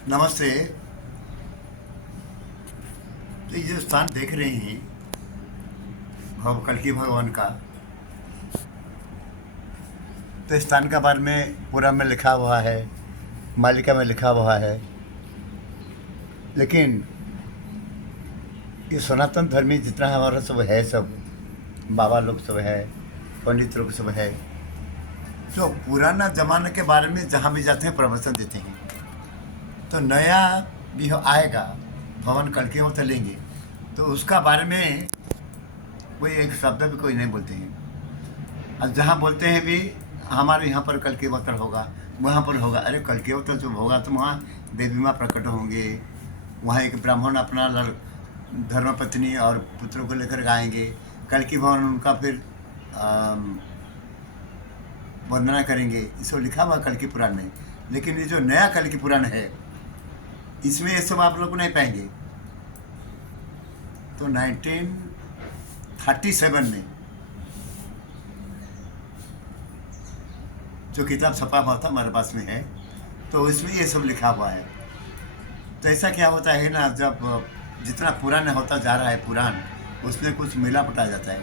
नमस्ते। तो ये जो स्थान देख रहे हैं कल्कि भगवान का, तो इस स्थान के बारे में पूरा में लिखा हुआ है, मालिका में लिखा हुआ है। लेकिन ये सनातन धर्मी जितना हमारा सब है, सब बाबा लोग सब है, पंडित लोग सब है, जो पुराना ज़माने के बारे में जहाँ भी जाते हैं प्रवचन देते हैं। तो नया भी आएगा, भवन कल्कि होता लेंगे, तो उसका बारे में कोई एक शब्द भी कोई नहीं बोलते हैं। और जहाँ बोलते हैं भी हमारे यहाँ पर कल्कि अवतार होगा, वहाँ पर होगा। अरे कल्कि अवतार जब होगा तो वहाँ देवी माँ प्रकट होंगे, वहाँ एक ब्राह्मण अपना धर्मपत्नी और पुत्रों को लेकर आएंगे। कल्कि भवन उनका फिर वंदना करेंगे। इसको लिखा हुआ कल्कि पुराण में। लेकिन ये जो नया कल्कि पुराण है, इसमें ये सब आप लोग नहीं पाएंगे। तो 1937 में जो किताब छपा हुआ था हमारे पास में है, तो इसमें ये सब लिखा हुआ है। तो ऐसा क्या होता है ना, जब जितना पुराना होता जा रहा है पुराण, उसमें कुछ मिलावट आ जाता है।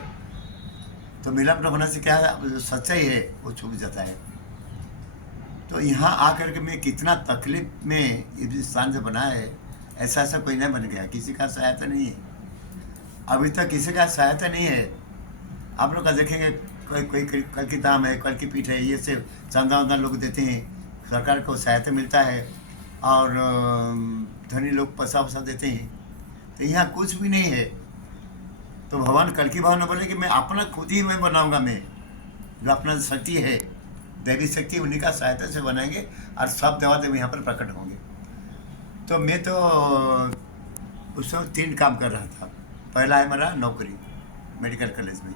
तो मिलावट होने से क्या है, जो सच्चाई है वो छुप जाता है। तो यहाँ आकर के मैं कितना तकलीफ में ये स्थान से बना है, ऐसा ऐसा कोई नहीं बन गया, किसी का सहायता नहीं है, अभी तक किसी का सहायता नहीं है। आप लोग का देखेंगे कोई कोई कल्कि धाम है, कल्कि पीठ है, ये से चंदा वंदा लोग देते हैं, सरकार को सहायता मिलता है, और धनी लोग पैसा वैसा देते हैं। तो यहाँ कुछ भी नहीं है। तो भगवान कल्कि भवन बोले कि मैं अपना खुद ही मैं बनाऊंगा, मैं जो अपना शक्ति है, दैवी शक्ति, उन्हीं का सहायता से बनाएंगे और सब देवा देवी यहाँ पर प्रकट होंगे। तो मैं तो उस समय 3 काम कर रहा था। पहला है मेरा नौकरी मेडिकल कॉलेज में,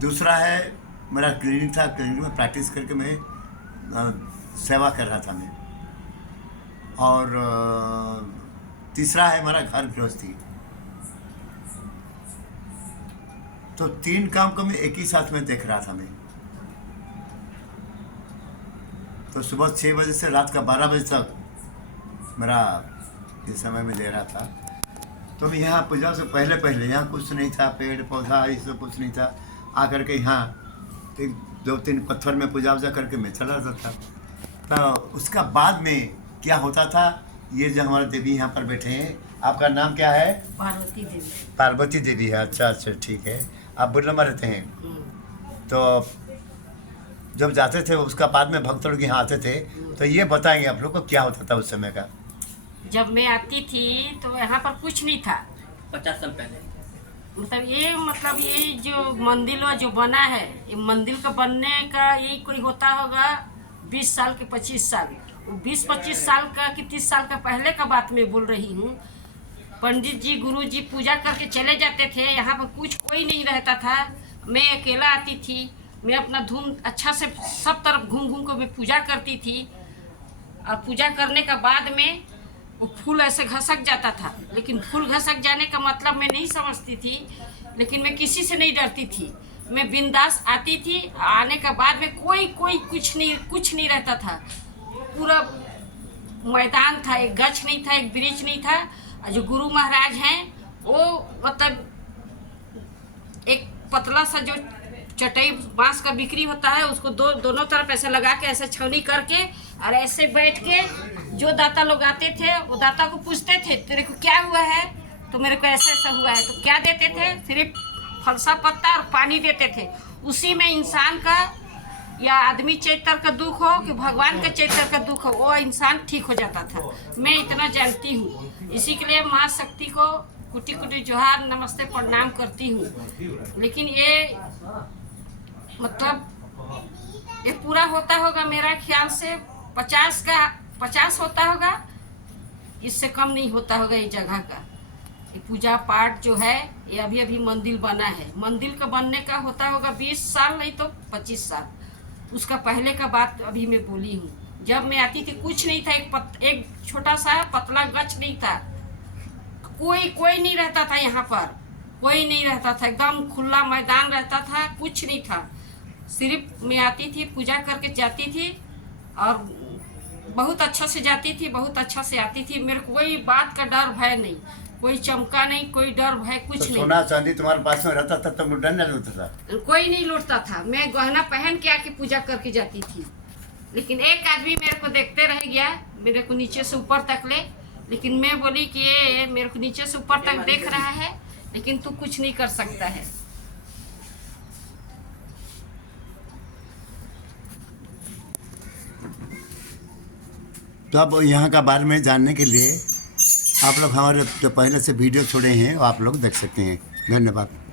दूसरा है मेरा क्लिनिक था, क्लिनिक में प्रैक्टिस करके मैं सेवा कर रहा था मैं, और तीसरा है मेरा घर गृहस्थी। तो 3 काम को मैं एक ही साथ में देख रहा था मैं। तो सुबह 6 बजे से रात का 12 बजे तक मेरा इस समय में दे रहा था। तो मैं यहाँ पूजा से पहले पहले यहाँ कुछ नहीं था, पेड़ पौधा ये सब कुछ नहीं था। आकर के यहाँ 2-3 पत्थर में पूजा वूजा करके मैं चला जाता था। तो उसका बाद में क्या होता था, ये जो हमारे देवी यहाँ पर बैठे हैं, आपका नाम क्या है? पार्वती देवी। पार्वती देवी है। अच्छा अच्छा, ठीक है। आप बुर्लमा रहते हैं। तो जब जाते थे उसका बाद में भक्त लोग यहाँ आते थे, तो ये बताएंगे आप लोग को क्या होता था उस समय का। जब मैं आती थी तो यहाँ पर कुछ नहीं था। 50 साल पहले मतलब ये जो मंदिर जो बना है, ये मंदिर का बनने का यही कोई होता होगा 20 साल के 25 साल, 20-25 साल का कि 30 साल का पहले का बात मैं बोल रही हूँ। पंडित जी गुरु जी पूजा करके चले जाते थे, यहाँ पर कुछ कोई नहीं रहता था। मैं अकेला आती थी, मैं अपना धूम अच्छा से सब तरफ घूम घूम कर मैं पूजा करती थी। और पूजा करने का बाद में वो फूल ऐसे घसक जाता था, लेकिन फूल घसक जाने का मतलब मैं नहीं समझती थी। लेकिन मैं किसी से नहीं डरती थी, मैं बिंदास आती थी। आने के बाद में कोई कुछ नहीं रहता था। पूरा मैदान था, एक गछ नहीं था, एक वृक्ष नहीं था। और जो गुरु महाराज हैं वो मतलब एक पतला सा जो चटाई बांस का बिक्री होता है, उसको दोनों तरफ ऐसे लगा के ऐसे छावनी करके और ऐसे बैठ के जो दाता लोग आते थे वो दाता को पूछते थे तेरे को क्या हुआ है, तो मेरे को ऐसे ऐसा हुआ है। तो क्या देते थे? सिर्फ फलसा पत्ता और पानी देते थे। उसी में इंसान का या आदमी चैतर का दुख हो कि भगवान का चैतर का दुख हो, वो इंसान ठीक हो जाता था। मैं इतना जानती हूँ, इसी के लिए माँ शक्ति को कुटी कुटी जोहार नमस्ते प्रणाम करती हूँ। लेकिन ये मतलब ये पूरा होता होगा मेरा ख्याल से 50 होता होगा, इससे कम नहीं होता होगा ये जगह का। ये पूजा पाठ जो है ये अभी मंदिर बना है। मंदिर का बनने का होता होगा 20 साल नहीं तो 25 साल। उसका पहले का बात अभी मैं बोली हूँ। जब मैं आती थी कुछ नहीं था, एक छोटा सा पतला गछ नहीं था, कोई नहीं रहता था यहाँ पर, कोई नहीं रहता था, एकदम खुला मैदान रहता था, कुछ नहीं था। सिर्फ मैं आती थी पूजा करके जाती थी और बहुत अच्छा से जाती थी, बहुत अच्छा से आती थी। मेरे को कोई बात का डर भय नहीं, कोई चमका नहीं, कोई डर भय तो कुछ नहीं। सोना चांदी तुम्हारे पास में रहता था तो मुंडन नहीं होता था? कोई नहीं लूटता था। मैं गहना पहन के आके पूजा करके जाती थी। लेकिन एक आदमी मेरे को देखते रह गया, मेरे को नीचे से ऊपर तक ले। लेकिन मैं बोली कि ये मेरे को नीचे से ऊपर तक देख रहा है, लेकिन तू कुछ नहीं कर सकता है। तो अब यहाँ का बारे में जानने के लिए आप लोग हमारे जो पहले से वीडियो छोड़े हैं वो आप लोग देख सकते हैं। धन्यवाद।